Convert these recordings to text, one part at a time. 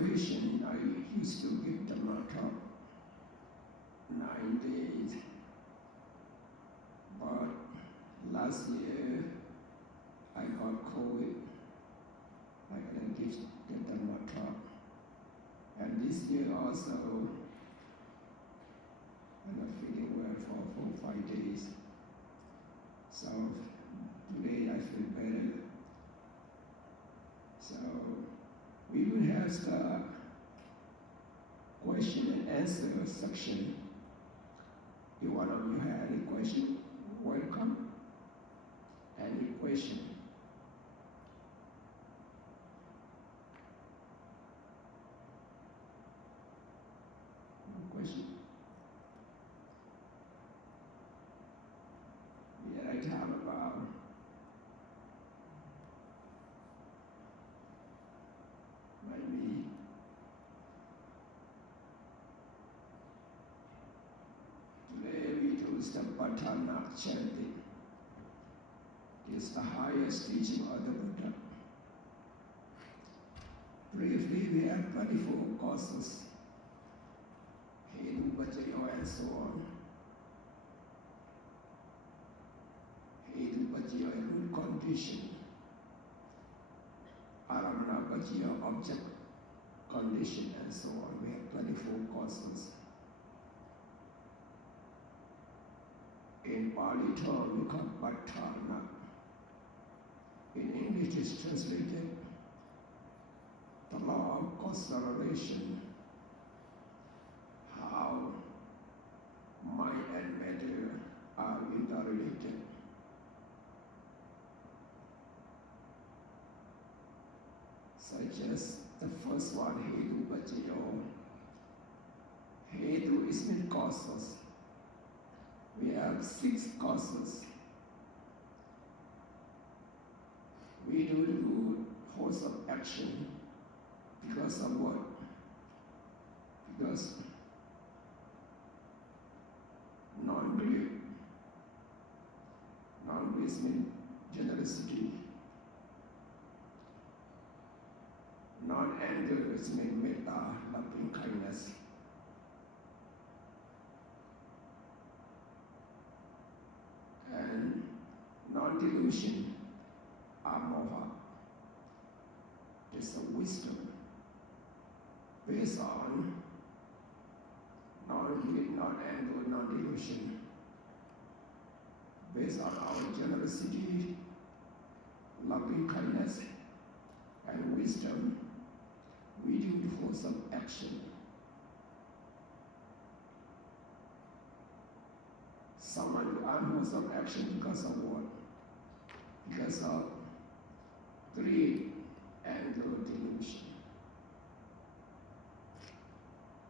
occasion, I used to give Dhamma talk 9 days. But last year, I got COVID. I couldn't give the Dhamma talk. And this year also, I'm not feeling well for 4 or 5 days. So today I feel better. So we will have the question and answer section. If one of you have any question, welcome. Any question? Question? Yeah, I talk about maybe today we do the Patana chanting. It's the highest teaching of the Buddha. Briefly, we have 24 causes, Hedu, Pajayo, and so on. Hedu, Pajayo, root condition. Aramana, Pajayo, object condition, and so on. We have 24 causes. In Pali term, we call Patana. In English, it's translated the law of causal relation, how mind and matter are interrelated. Such as the first one, Hedu Pajayo. Hedu is mean causes. We have 6 causes. We do the good wholesome action because of what? Because non-greed. Non-greed means generosity. Non-anger means metta, loving kindness. And non-delusion, amoha, is a wisdom based on non-greed, non-anger, non-delusion. Based on our generosity, loving kindness, and wisdom, we do wholesome action. Someone do unwholesome action because of what? Because of greed, anger, delusion.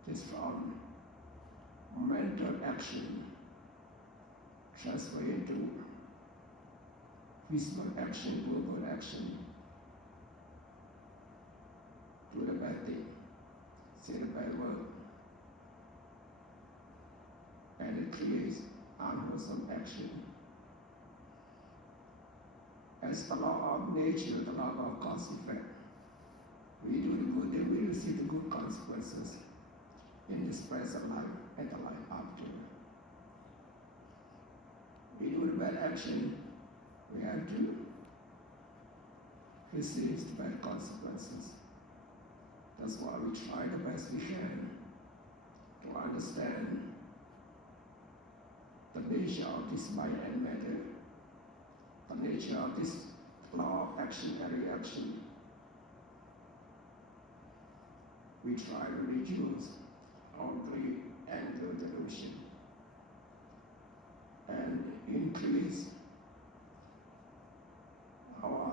Just from mental action transfer into physical action, verbal action, do the bad thing, say the bad word, and it creates unwholesome action. As the law of nature, the law of cause effect, we do the good, then we will see the good consequences in this present life and the life after. We do the bad action, we have to receive the bad consequences. That's why we try the best we can to understand the nature of this mind and matter, the nature of this law of action and reaction. We try to reduce our greed, anger, delusion, and increase our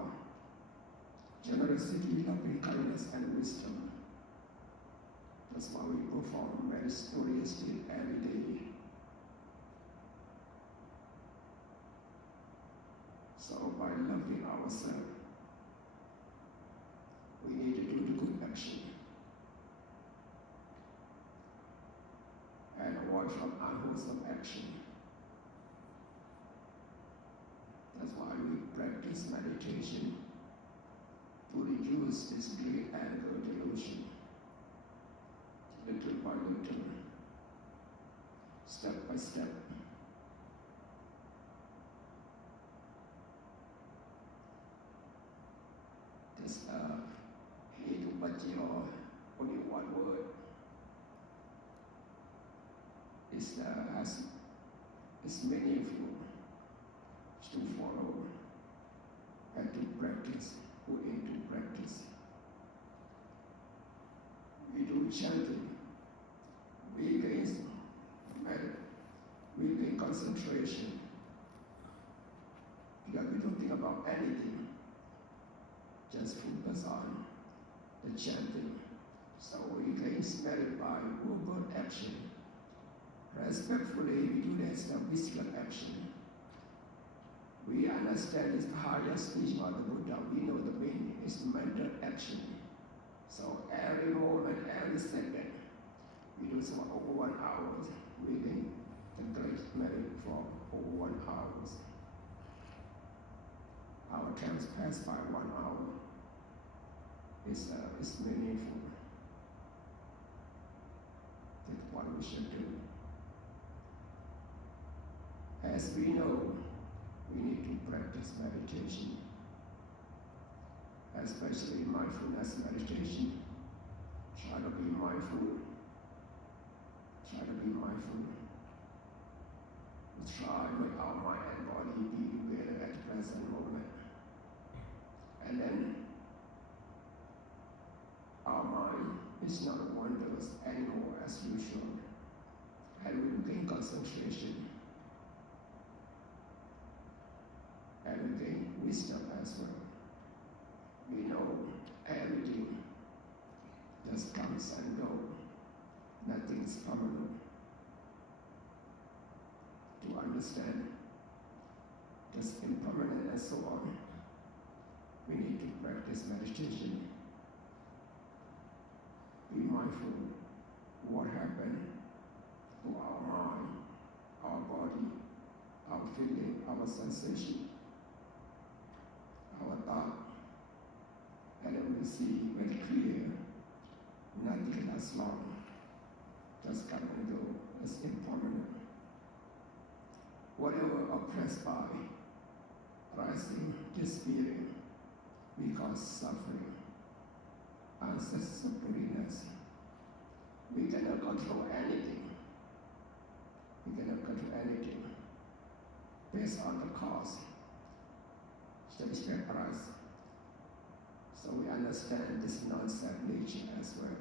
generosity, loving kindness, and wisdom. That's why we perform meritorious deed every day. So by loving ourselves, we need to do the good action and avoid from unwholesome action. That's why we practice meditation to reduce this greed, anger, delusion. by little, step by step. This Hedu Bajio, only one word, is meaningful to follow and to practice, put into practice. We do chanting, we gain concentration, because we don't think about anything, just focus on the chanting. So we gain spirit by verbal action. Respectfully, we do this physical action. We understand it's the highest stage of the Buddha. We know the meaning is mental action. So every moment, every second, we do some over 1 hour. We gain the great merit for over 1 hour. Our times pass by 1 hour. It's meaningful. That's what we should do. As we know, we need to practice meditation, especially mindfulness meditation. Try to be mindful. Try to be mindful. Try to make our mind and body be together at the present moment. And then our mind is not wondrous anymore as usual. And we gain concentration. And we gain wisdom as well. We know everything just comes and goes. Nothing is permanent. To understand just impermanent and so on, we need to practice meditation. Be mindful what happened to our mind, our body, our feeling, our sensation, our thought, and then we see very clear, nothing lasts long, just come and go, it's impermanent. Whatever oppressed by, rising, disappearing, we cause suffering, unsuccessfulness. We cannot control anything. We cannot control anything based on the cause. Which arise. So we understand this non-self nature as well.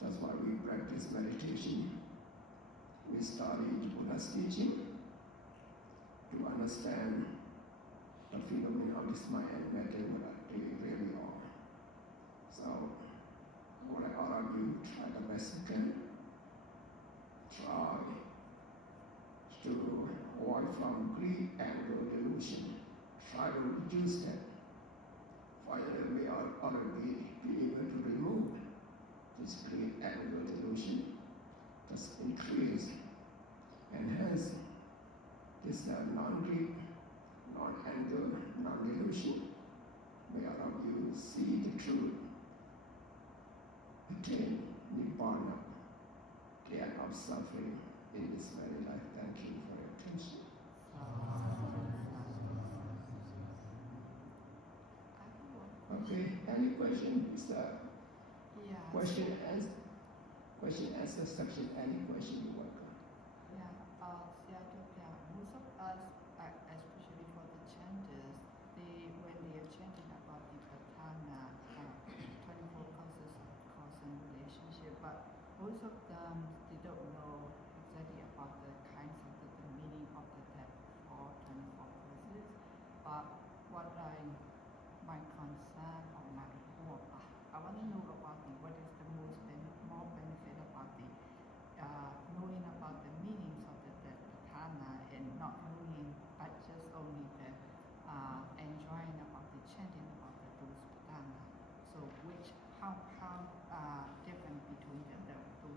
That's why we practice meditation. We study the Buddha's teaching to understand the phenomenon of this mind and matter what they really are. So I would like all of you try the best you can. Try to avoid from greed, anger, delusion. Try to reduce that. Finally, we are already be able to remove this greed, anger, delusion. Just increase. And hence, this non-greed, non-anger, non-delusion. May all of you see the truth. Attain Nibbana, the end of suffering in this very life. Thank you for your attention. Okay, any questions? Question answer section. Any question you welcome. Most of us, especially for the chanters, when they are chanting about the Patana, 24 causes of cause and relationship, but most of them, they don't know exactly about the kinds of the meaning of the 24 causes. But what my concern or my hope, I want to know about what is the more benefit about the knowing about the meanings of the Patana and not knowing, but just only the enjoying about the chanting about those Patana. So how different between those two?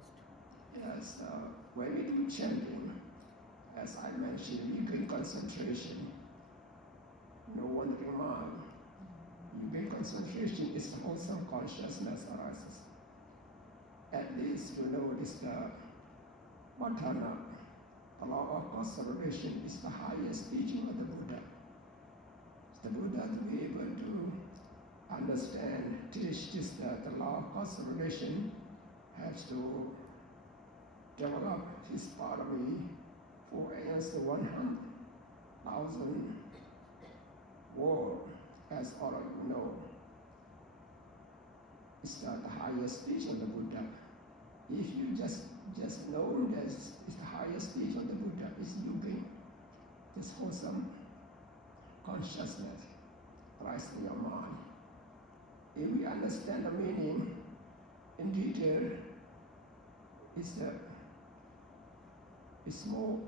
Yes, when we do chanting, as I mentioned, you gain concentration. No wandering mind. You gain concentration, it's the whole self-consciousness arises. at least you know this Matana, the law of conservation is the highest teaching of the Buddha. The Buddha to be able to understand, teach this, the law of conservation has to develop his parami for against 100,000 world, as all of you know. It's the highest teaching of the Buddha. If you just know that it's the highest teaching of the Buddha, is you gain this wholesome consciousness rise in your mind. If we understand the meaning in detail, it's more,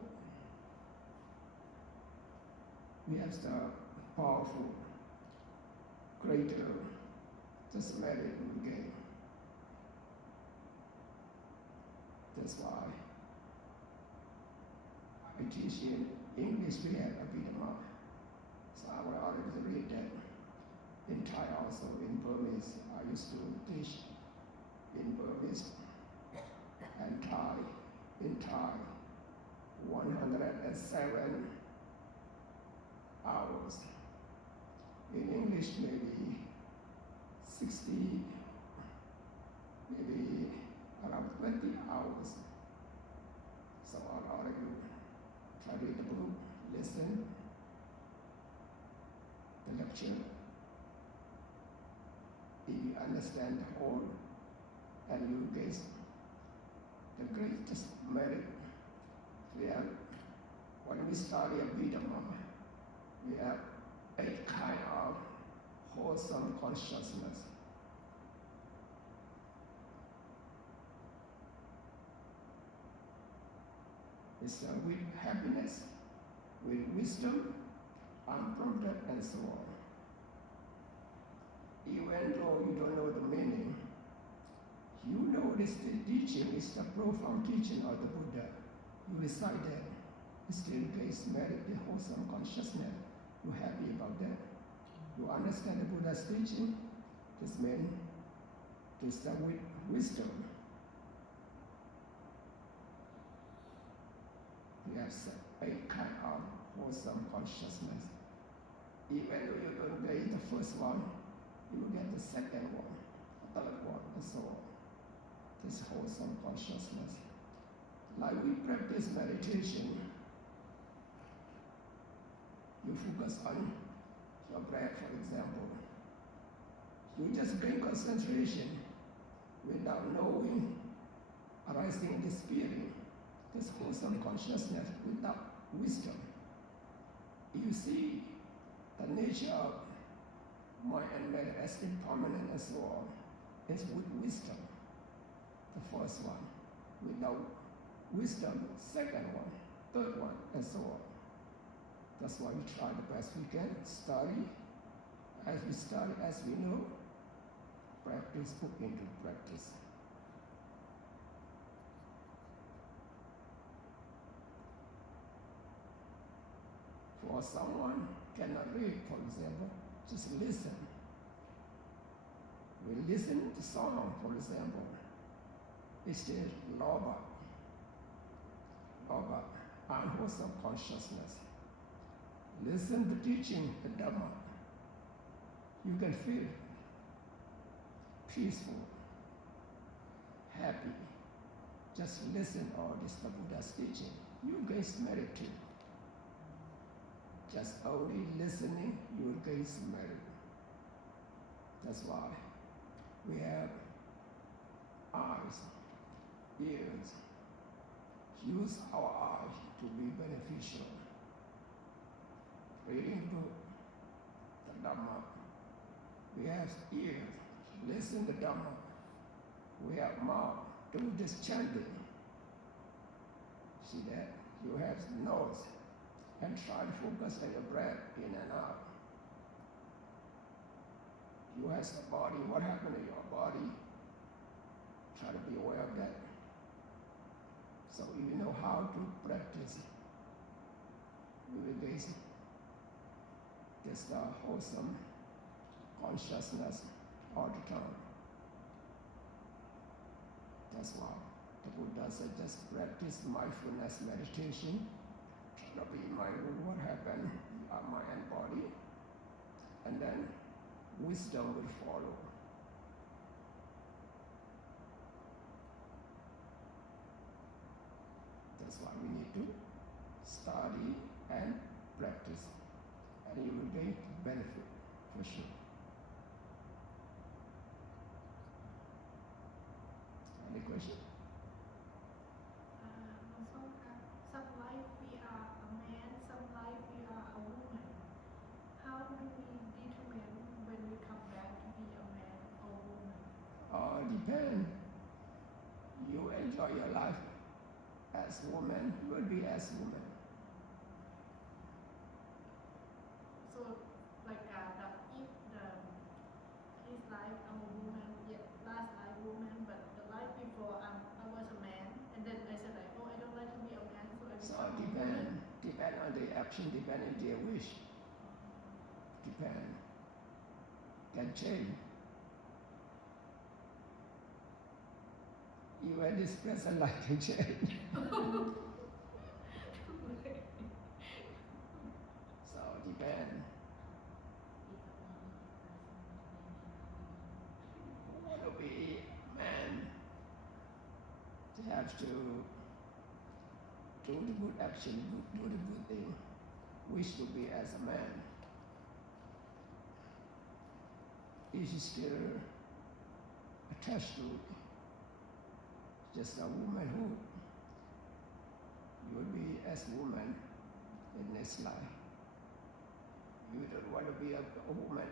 we have the powerful, greater, just merit we gain. That's why I teach in English, we have Abhidhamma. So I will already read that. In Thai also, in Burmese, I used to teach in Burmese and Thai. In Thai, 107 hours. In English, maybe 60, maybe around 20 hours. So I'll already try to read the book, listen, the lecture. If you understand the whole, and you get the greatest merit. We have, when we study Abhidhamma, we have 8 kind of wholesome consciousness. It's with happiness, with wisdom, unprompted, and so on. Even though you don't know the meaning, you know this teaching is the profound teaching of the Buddha. You recite that, it still gives merit, the wholesome consciousness. You're happy about that. You understand the Buddha's teaching, this means this with wisdom. You have 8 kind of wholesome consciousness. Even though you don't get the first one, you will get the second one, the third one, and so on. This wholesome consciousness. Like we practice meditation, you focus on your breath, for example. You just bring concentration without knowing, arising in the spirit, this wholesome consciousness without wisdom. You see the nature of mind and matter as impermanent and so on. It's with wisdom, the first one. Without wisdom, second one, third one, and so on. That's why we try the best we can, study. As we study, as we know, practice, put into practice. For someone cannot read, for example, just listen. We listen to song, for example. It's the loba, unwholesome consciousness. Listen to teaching, the Dhamma. You can feel peaceful, happy. Just listen all this the Buddha's teaching. You gain merit too. Just only listening, you will gain merit. That's why we have eyes, ears. Use our eyes to be beneficial. Reading book, the Dhamma. We have ears, listen to Dhamma. We have mouth, do this chanting. See that? You have nose, and try to focus on your breath in and out. You have the body, what happened to your body? Try to be aware of that. So you know how to practice. You will gain this wholesome consciousness all the time. That's why the Buddha said just practice mindfulness meditation. Try to be mindful what happened in our mind and body, and then wisdom will follow. That's why we need to study and practice, and you will gain benefit for sure. Any question? Some life we are a man, some life we are a woman. How do we determine when we come back to be a man or woman? Depend. You enjoy your life as woman, you will be as woman. So, like if his life I'm a woman, last life woman, but the life before I was a man, and then I said like, oh, I don't like to be a man, so I So become a woman. depend on the action, depend on their wish. Depend. Can change. Even this present life can change. So depend. Want to be man, they have to do the good action, do the good thing. Wish to be as a man. Is still attached to just a womanhood. You will be as woman in this life. You don't want to be a woman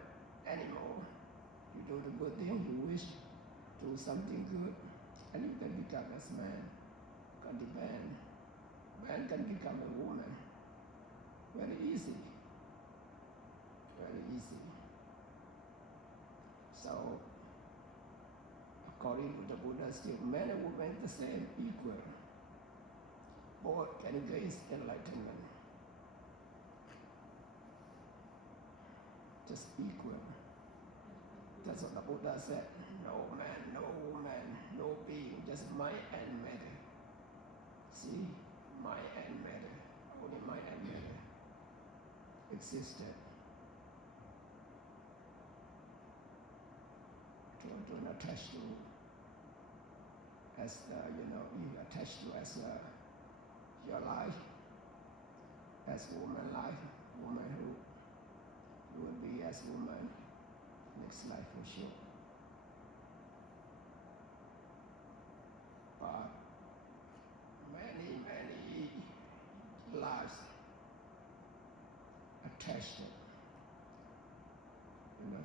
anymore. You do the good thing, you wish to do something good, and you can become as man. Can depend. Man can become a woman. Very easy. Very easy. So, according to the Buddha, still man and woman the same, equal. Both can gain enlightenment. Just equal. That's what the Buddha said. No man, no woman, no being, just mind and matter. See? Mind and matter. Only mind and matter existed. Don't attach to as you attach to as your life, as woman life, womanhood. You will be as woman next life for sure. But many lives attached.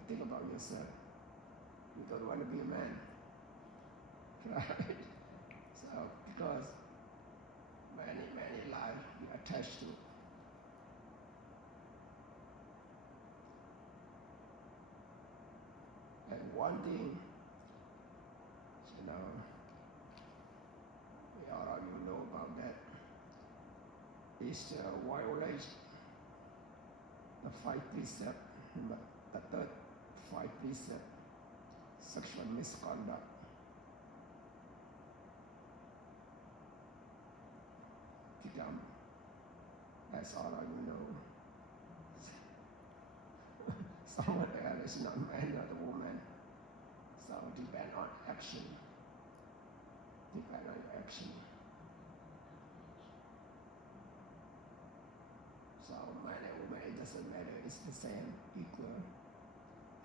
Think about yourself. You don't want to be a man, right? So because many lives you attached to. And one thing, all of you know about that, is to violate the 5 precepts, the third 5 precept, sexual misconduct. Become, that's all of you know. Someone else is not man, not a woman. So depend on action. Depend on action. So man and woman, it doesn't matter. It's the same, equal.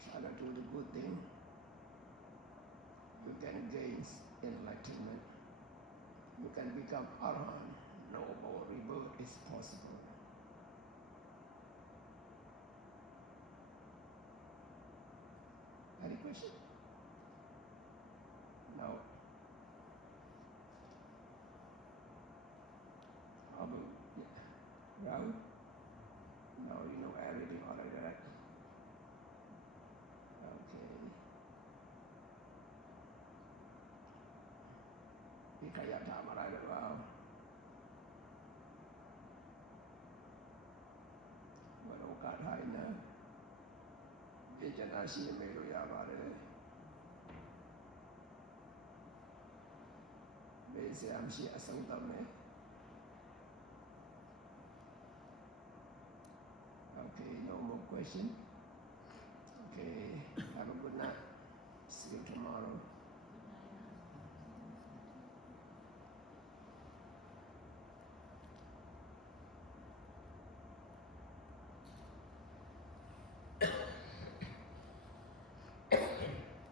Try to do the good thing. You can gain enlightenment. You can become Arahant. No more rebirth is possible. Any question? No. How about Rahul? No, you know everything already, right? Okay. มีใครอยากถามอะไรหรือเปล่าวันโอกาสให้นะพิจารณาชีวิตไม่รู้ยาบาเลย ဆရာမရှိအဆုံးသတ်မယ် Okay, no more question. Okay, have a good night. See you tomorrow.